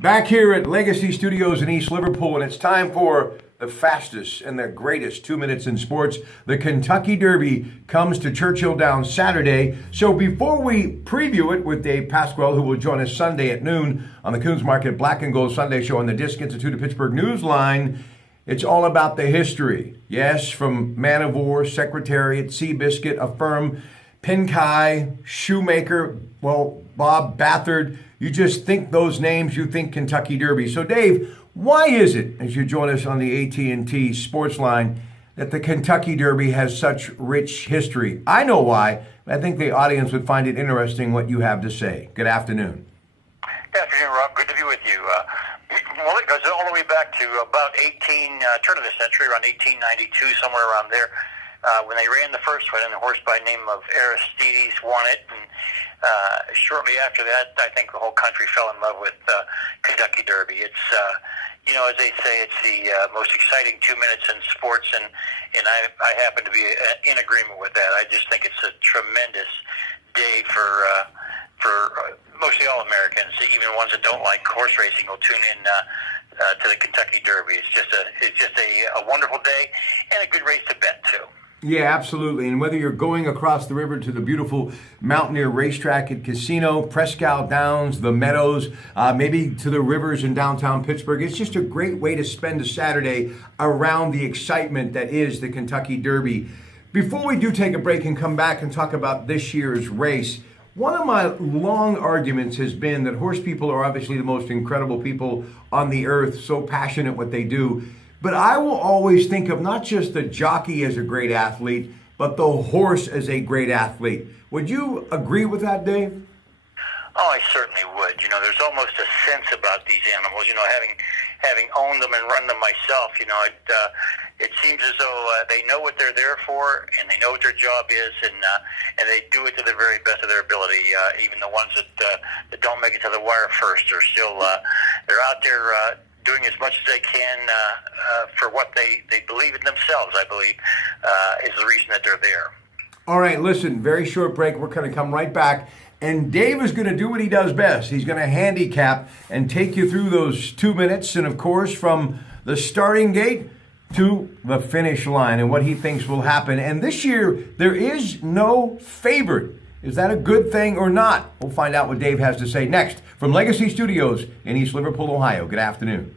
Back here at Legacy Studios in East Liverpool, and it's time for the fastest and the greatest 2 minutes in sports. The Kentucky Derby comes to Churchill Downs Saturday. So before we preview it with Dave Pasquale, who will join us Sunday at noon on the Coons Market Black and Gold Sunday Show on the Disc Institute of Pittsburgh Newsline, it's all about the history. Yes, from Man of War, Secretariat, Seabiscuit, Affirm, Pinkai, Shoemaker, Bob Bathard. You just think those names, you think Kentucky Derby. So Dave, why is it, as you join us on the AT&T Sports Line, that the Kentucky Derby has such rich history? I know why. I think the audience would find it interesting what you have to say. Good afternoon. Good afternoon, Rob. Good to be with you. Well, it goes all the way back to about turn of the century, around 1892, somewhere around there, when they ran the first one, and the horse by the name of Aristides won it. And shortly after that, I think the whole country fell in love with Kentucky Derby. It's, as they say, it's the most exciting 2 minutes in sports, and I happen to be in agreement with that. I just think it's a tremendous day for mostly all Americans, even ones that don't like horse racing will tune in to the Kentucky Derby. It's just a wonderful day and a good race to bet too. Yeah, absolutely. And whether you're going across the river to the beautiful Mountaineer Racetrack and Casino, Prescott Downs, the Meadows, maybe to the rivers in downtown Pittsburgh, it's just a great way to spend a Saturday around the excitement that is the Kentucky Derby. Before we do take a break and come back and talk about this year's race, one of my long arguments has been that horse people are obviously the most incredible people on the earth, so passionate what they do. But I will always think of not just the jockey as a great athlete, but the horse as a great athlete. Would you agree with that, Dave? Oh, I certainly would. There's almost a sense about these animals. Having owned them and run them myself, it seems as though they know what they're there for, and they know what their job is, and they do it to the very best of their ability. Even the ones that don't make it to the wire first are still they're out there doing as much as they can for what they believe in themselves. I believe is the reason that they're there. All right, listen, very short break. We're going to come right back. And Dave is going to do what he does best. He's going to handicap and take you through those 2 minutes. And, of course, from the starting gate to the finish line and what he thinks will happen. And this year, there is no favorite. Is that a good thing or not? We'll find out what Dave has to say next from Legacy Studios in East Liverpool, Ohio. Good afternoon.